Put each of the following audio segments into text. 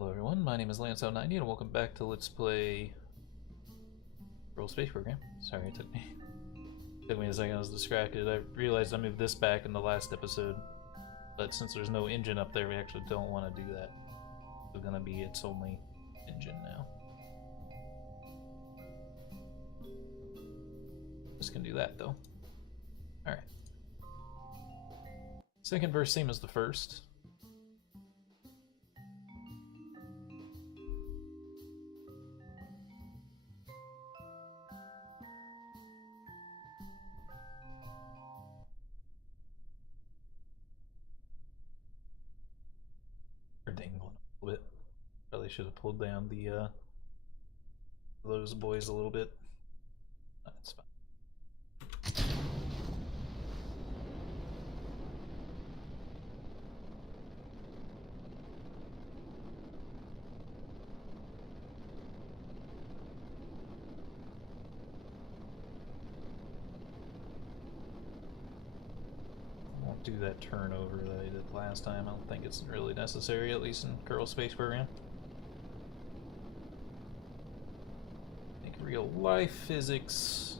Hello everyone, my name is Lance90 and welcome back to Let's Play Kerbal Space Program. Sorry, it took me a second, I was distracted. I realized I moved this back in the last episode, but since there's no engine up there, we actually don't want to do that. It's gonna be its only engine now. Just gonna do that though. Alright. Second verse, same as the first. Dangling a little bit. Probably should have pulled down the those boys a little bit. That's fine. Won't do that turnover that I did last time. I don't think it's really necessary, at least in Kerbal Space Program. Make real life physics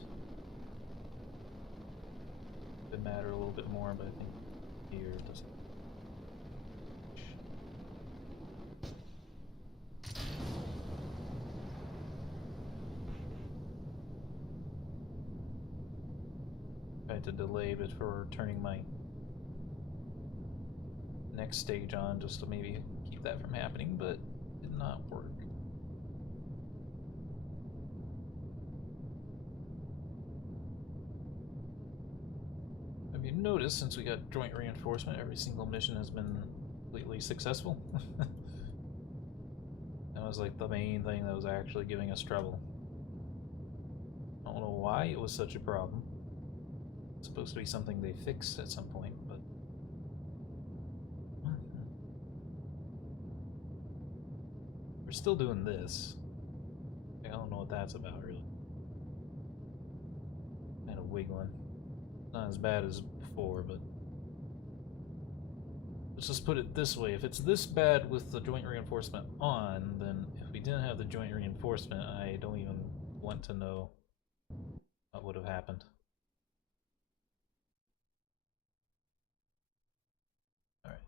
would matter a little bit more, but I think here it doesn't. Tried to delay before turning my next stage on just to maybe keep that from happening, but it did not work. Have you noticed since we got joint reinforcement, every single mission has been completely successful? That was like the main thing that was actually giving us trouble. I don't know why it was such a problem. It's supposed to be something they fixed at some point, but we're still doing this. I don't know what that's about, really. Kind of wiggling. Not as bad as before, but let's just put it this way. If it's this bad with the joint reinforcement on, then if we didn't have the joint reinforcement, I don't even want to know what would have happened. Alright.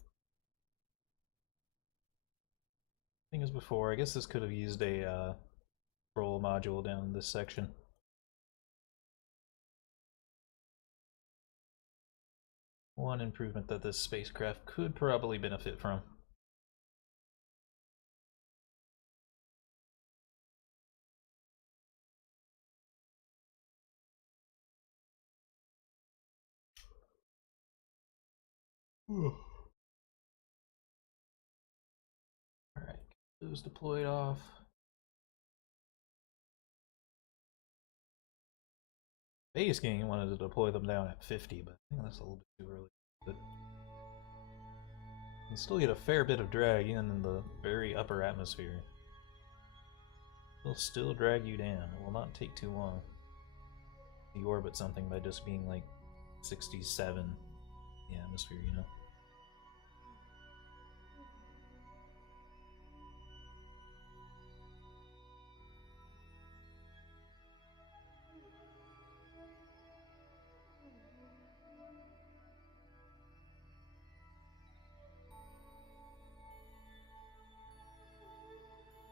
Thing as before, I guess this could have used a roll module down in this section. One improvement that this spacecraft could probably benefit from. Alright, those deployed off. Base game wanted to deploy them down at 50, but I think that's a little bit too early. But you can still get a fair bit of drag in the very upper atmosphere. It'll still drag you down. It will not take too long to orbit something by just being like 67 in the atmosphere, you know?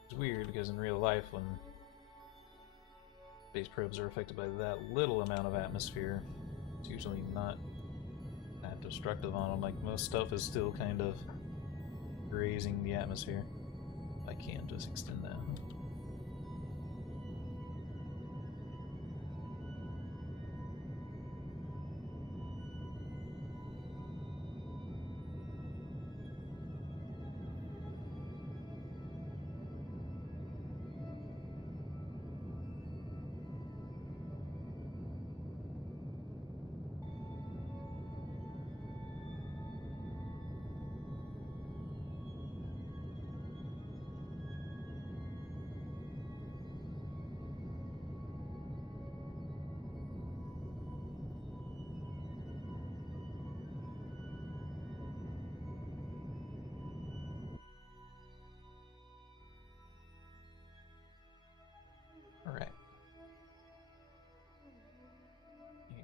It's weird because in real life, when space probes are affected by that little amount of atmosphere, it's usually not that destructive on them. Like, most stuff is still kind of grazing the atmosphere. I can't just extend that.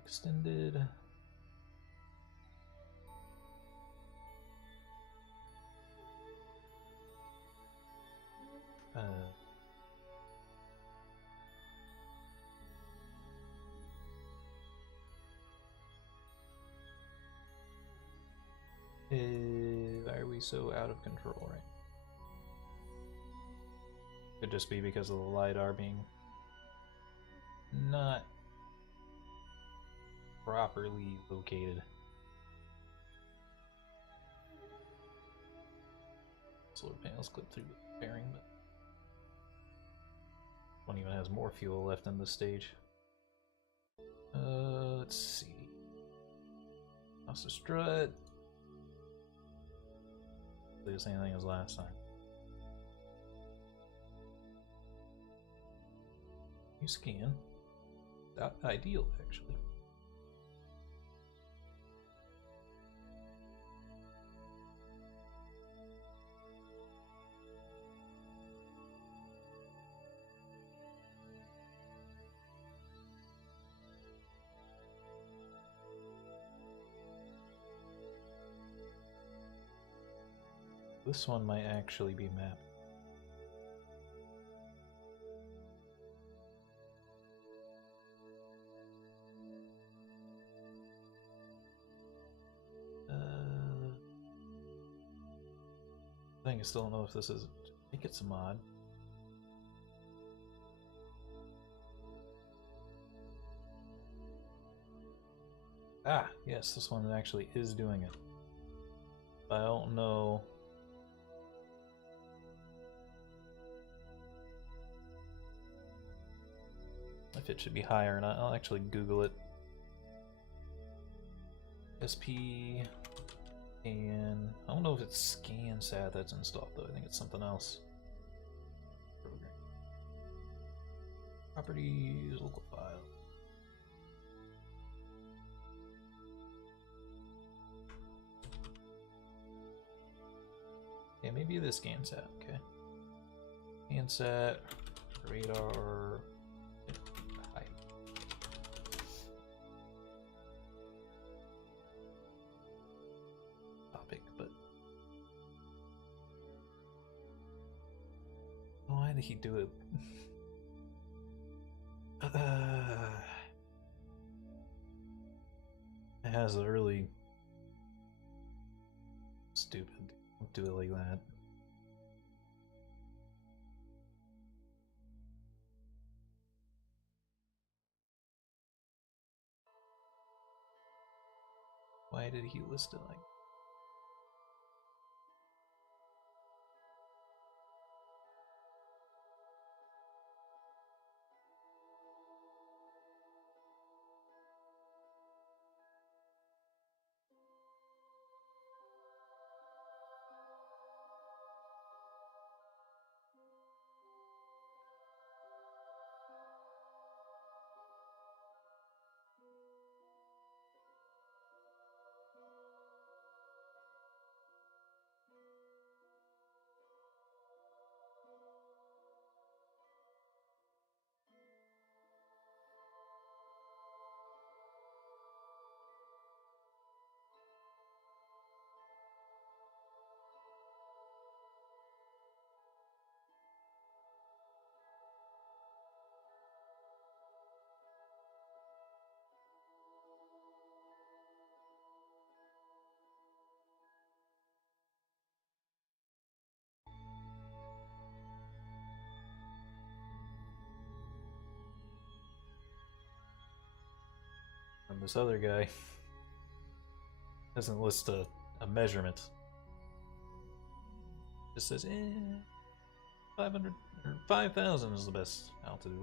extended. Why are we so out of control right now? Could just be because of the LiDAR being not properly located. Solar panels clip through the bearing, but one even has more fuel left in this stage. Let's see. House of strut. The same thing as last time. You scan. Not ideal, actually. This one might actually be mapped. I still don't know if this is. I think it's a mod. Ah, yes, this one actually is doing it. I don't know. If it should be higher or not. I'll actually Google it. SP. And I don't know if it's ScanSat that's installed though. I think it's something else. Program. Properties, local file. Yeah, maybe the ScanSat. Okay. ScanSat, radar. But why did he do it? It has a really stupid. Don't do it like that. Why did he list it like that? And this other guy doesn't list a measurement. Just says, 500 or 5,000 is the best altitude.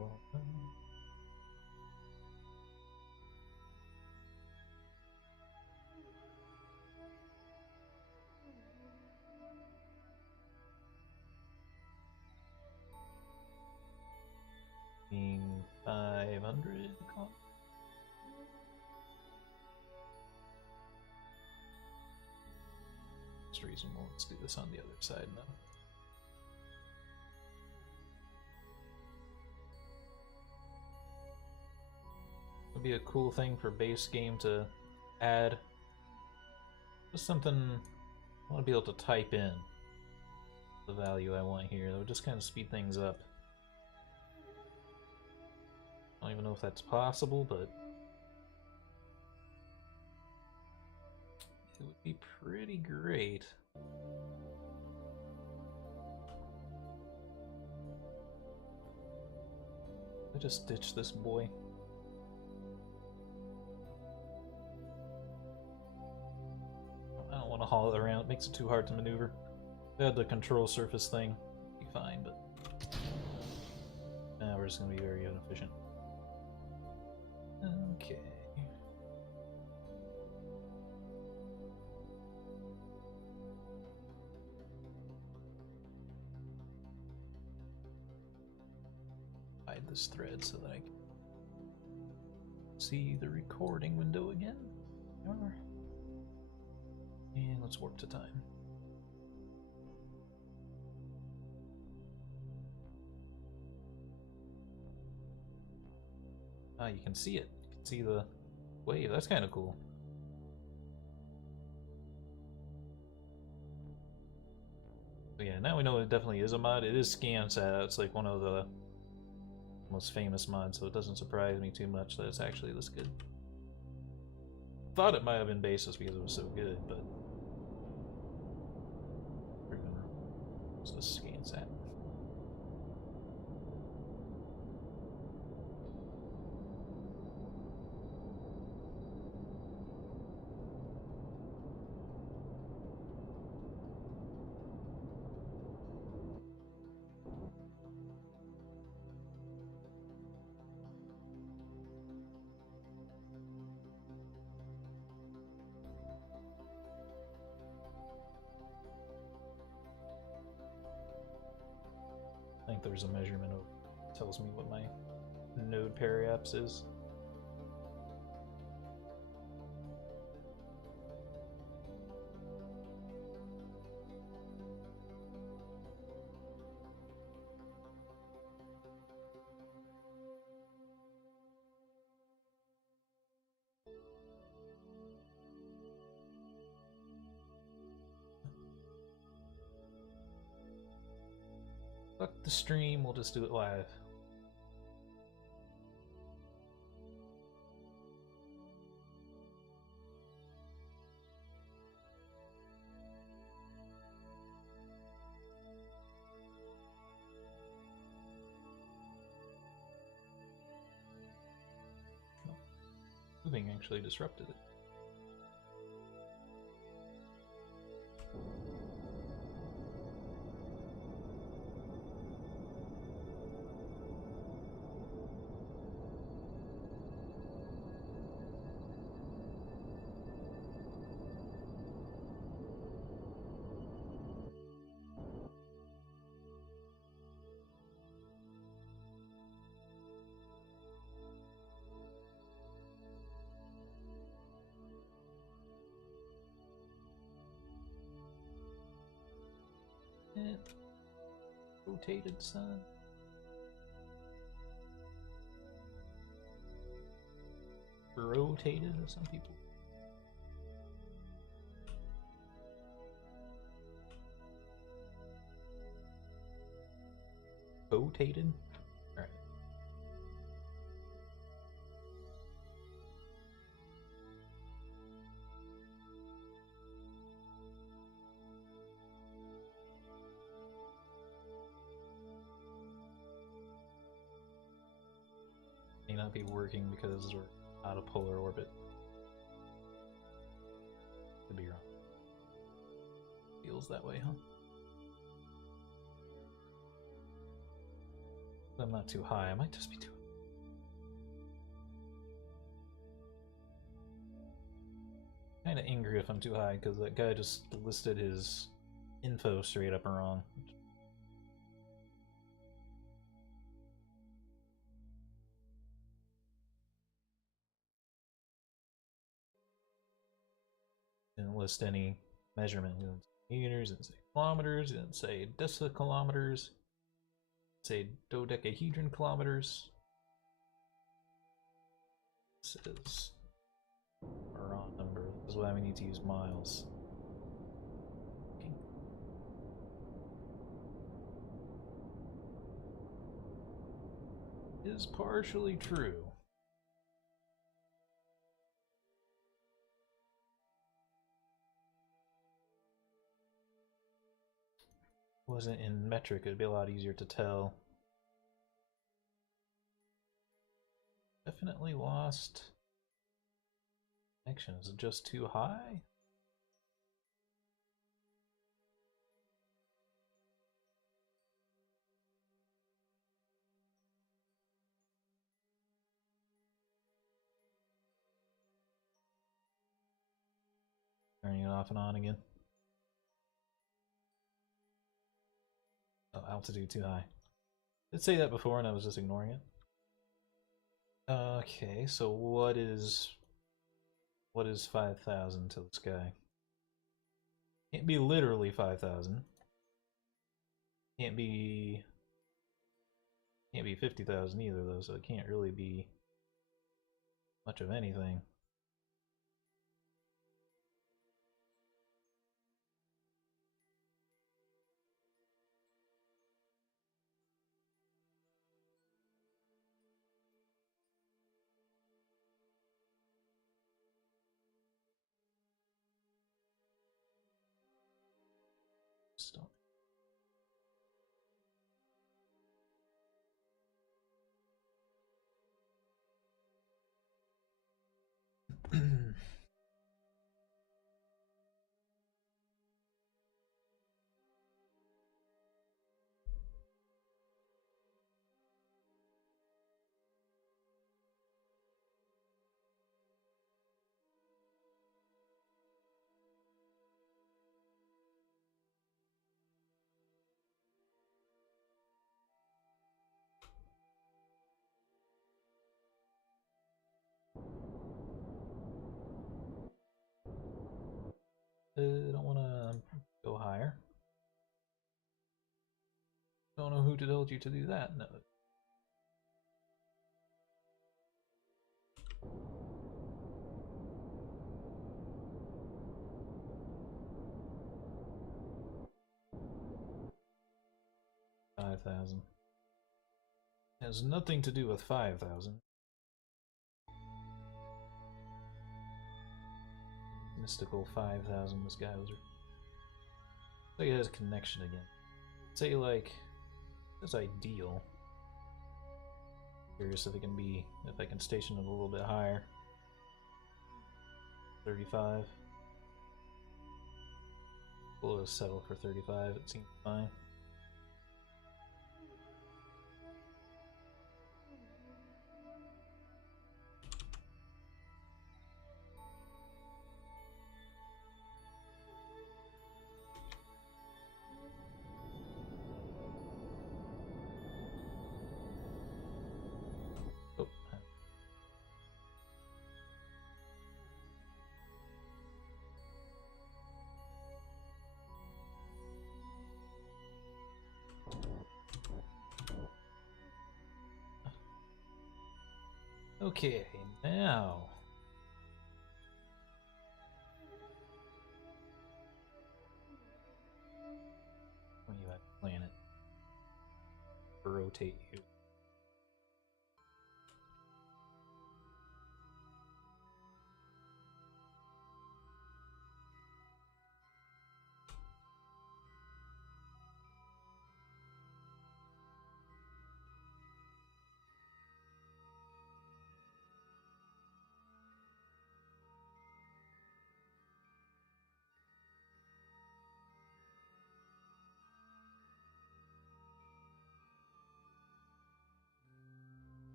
Being 500. It's reasonable. Let's do this on the other side now. be a cool thing for base game to add. Just something I want to be able to type in the value I want here. That would just kind of speed things up. I don't even know if that's possible, but it would be pretty great. I just ditch this boy. I don't want to haul it around. It makes it too hard to maneuver. If I had the control surface thing, it'd be fine, but now we're just going to be very inefficient. Okay. Hide this thread so that I can see the recording window again. And let's warp to time. Ah, you can see it. You can see the wave. That's kind of cool. So yeah, now we know it definitely is a mod. It is ScanSat. It's like one of the most famous mods, so it doesn't surprise me too much that it's actually this good. Thought it might have been basis because it was so good, but it's this ScanSat. I think there's a measurement of tells me what my node periapse is. Fuck the stream, we'll just do it live. Moving actually disrupted it. Rotated sun. Rotated, as some people. Rotated? Alright. May not be working because we're out of polar orbit. Could be wrong. Feels that way, huh? I'm not too high. I might just be too high. Kinda angry if I'm too high, because that guy just listed his info straight up wrong. Didn't list any measurement. It didn't say meters, it didn't say kilometers, it didn't say decikilometers, it didn't say dodecahedron kilometers. This is a wrong number. This is why we need to use miles. Okay. Is partially true. Wasn't in metric, it'd be a lot easier to tell. Definitely lost connection. Is it just too high? Turning it off and on again. Oh, altitude too high. Did say that before and I was just ignoring it. Okay, so what is 5,000 to this guy? Can't be literally 5,000. Can't be 50,000 either though, so it can't really be much of anything. Stop. I don't want to go higher. Don't know who told you to do that. No. $5,000 has nothing to do with 5,000. Mystical 5,000 this guy was. Like it has a connection again. Say like that's ideal. Curious if it can be, if I can station it a little bit higher. 35. We'll just settle for 35. It seems fine. Okay, now when you have a planet, rotate you.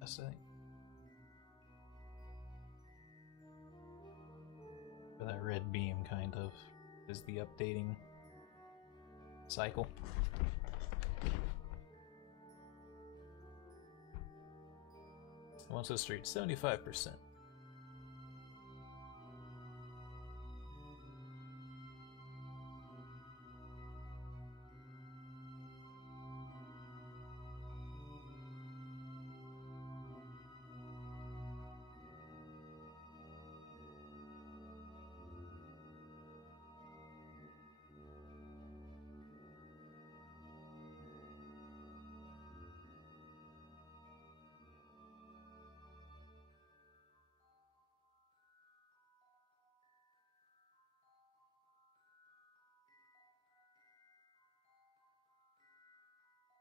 That's it. For that red beam, kind of, is the updating cycle. Once it's reached 75%.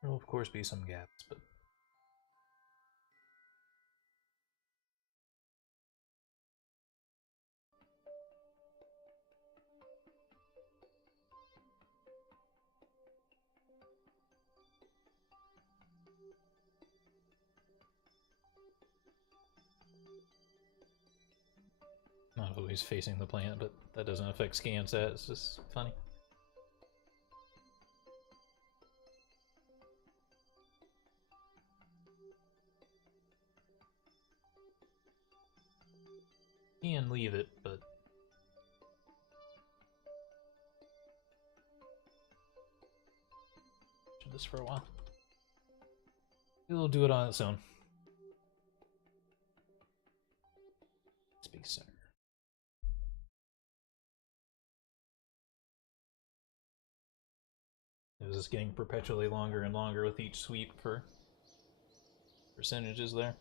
There will of course be some gaps, but not always facing the plant, but that doesn't affect scan set, it's just funny. Can leave it, but do this for a while. It'll do it on its own. Speak center. It was just getting perpetually longer and longer with each sweep for percentages there.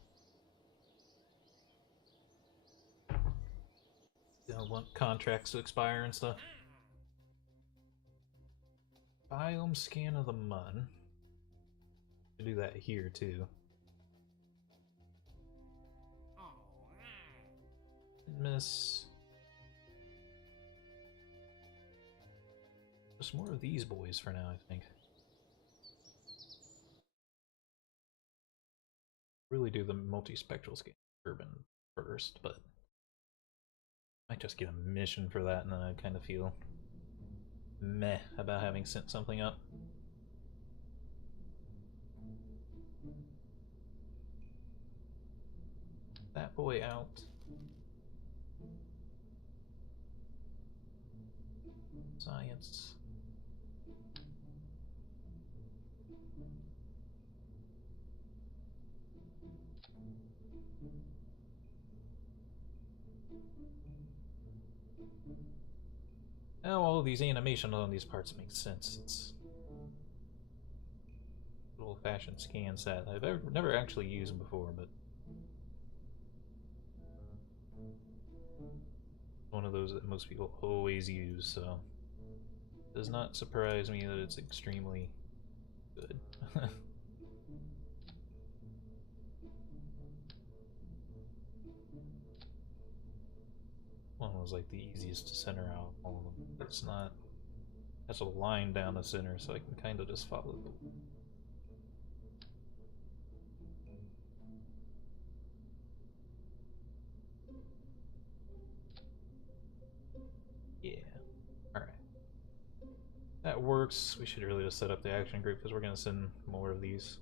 Don't want contracts to expire and stuff. Biome scan of the mud. Do that here too. Miss. Just more of these boys for now, I think. Really do the multispectral scan urban first, but I might just get a mission for that, and then I kind of feel meh about having sent something up. That boy out. Science. Now all of these animations on these parts make sense. It's an old-fashioned scan set. I've never actually used them before, but one of those that most people always use, so it does not surprise me that it's extremely good. One was like the easiest to center out of all of them. It's not. Has a line down the center, so I can kind of just follow the. Yeah. All right. That works. We should really just set up the action group because we're gonna send more of these.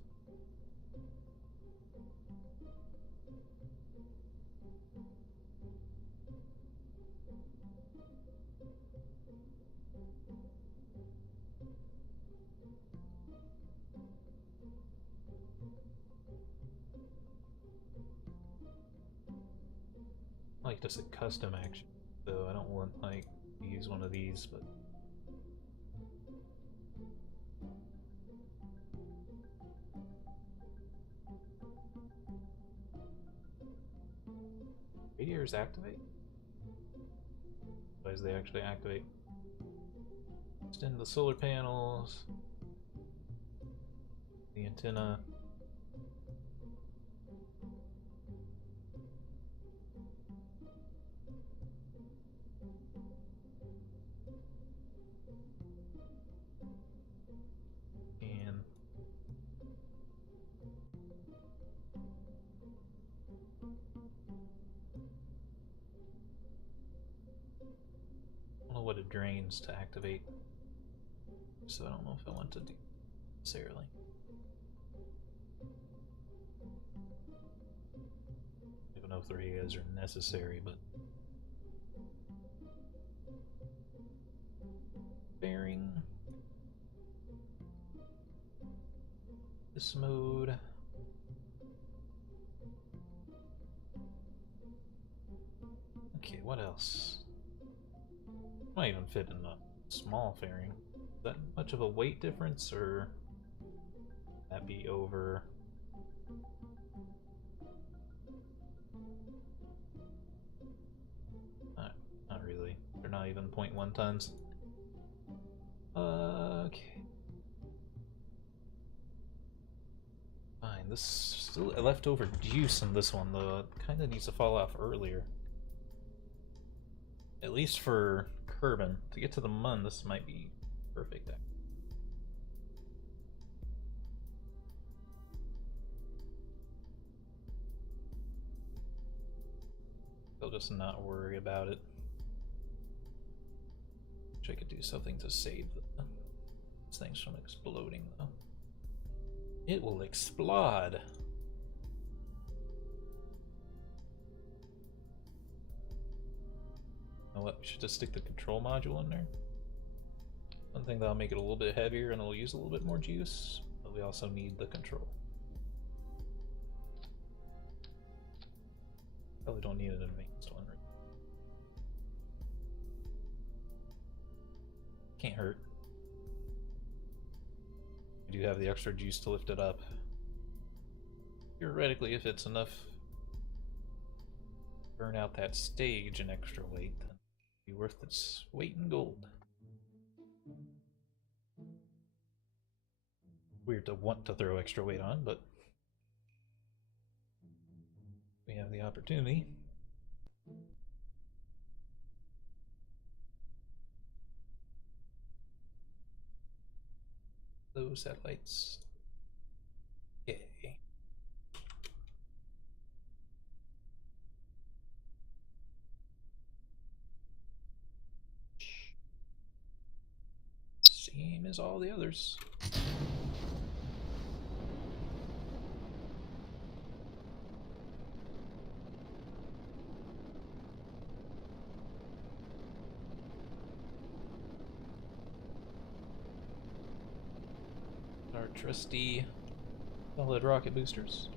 Like just a custom action, so I don't want like to use one of these, but radiators activate? Why does they actually activate? Extend the solar panels, the antenna. And I don't know what it drains to activate, so I don't know if I want to do necessarily. I don't know if the radios are necessary, but bearing this mode. Okay, what else? Might even fit in a small fairing. Is that much of a weight difference, or that be over? Not really. They're not even 0.1 tons. Okay. this still leftover juice in this one, though. It kind of needs to fall off earlier. At least for Kerbal. To get to the Mun, this might be perfect. I'll just not worry about it. Wish I could do something to save these things from exploding, though. It will explode. You know what? We should just stick the control module in there. One thing that'll make it a little bit heavier and it'll use a little bit more juice, but we also need the control. Probably don't need an advanced one. Can't hurt. We do have the extra juice to lift it up. Theoretically, if it's enough to burn out that stage in extra weight, then it'll be worth its weight in gold. Weird to want to throw extra weight on, but we have the opportunity. Those satellites. Okay. Same as all the others. Our trusty solid rocket boosters.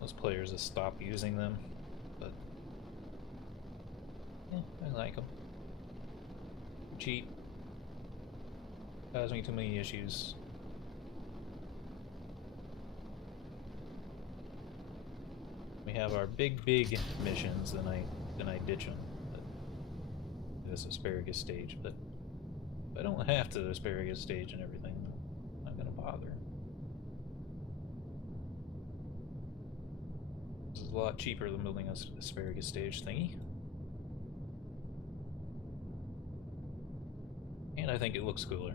Most players have stopped using them, but yeah, I like them. Cheap. Cause me too many issues. We have our big missions, then I ditch them. But this asparagus stage, but I don't have to asparagus stage and everything. I'm not gonna bother. This is a lot cheaper than building an asparagus stage thingy. And I think it looks cooler.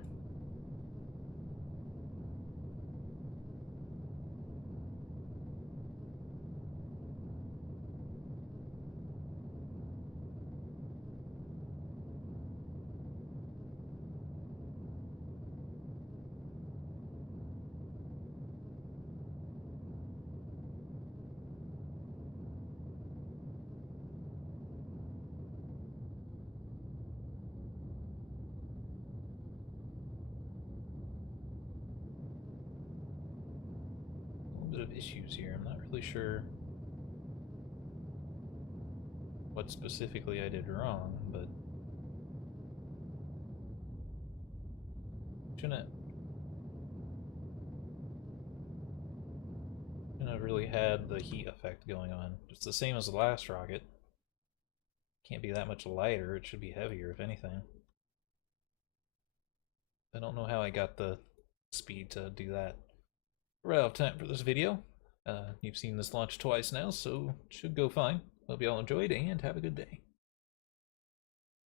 Of issues here. I'm not really sure what specifically I did wrong, but shouldn't have really had the heat effect going on. It's the same as the last rocket. Can't be that much lighter, it should be heavier if anything. I don't know how I got the speed to do that. We're out of time for this video. You've seen this launch twice now, so it should go fine. Hope you all enjoyed and have a good day.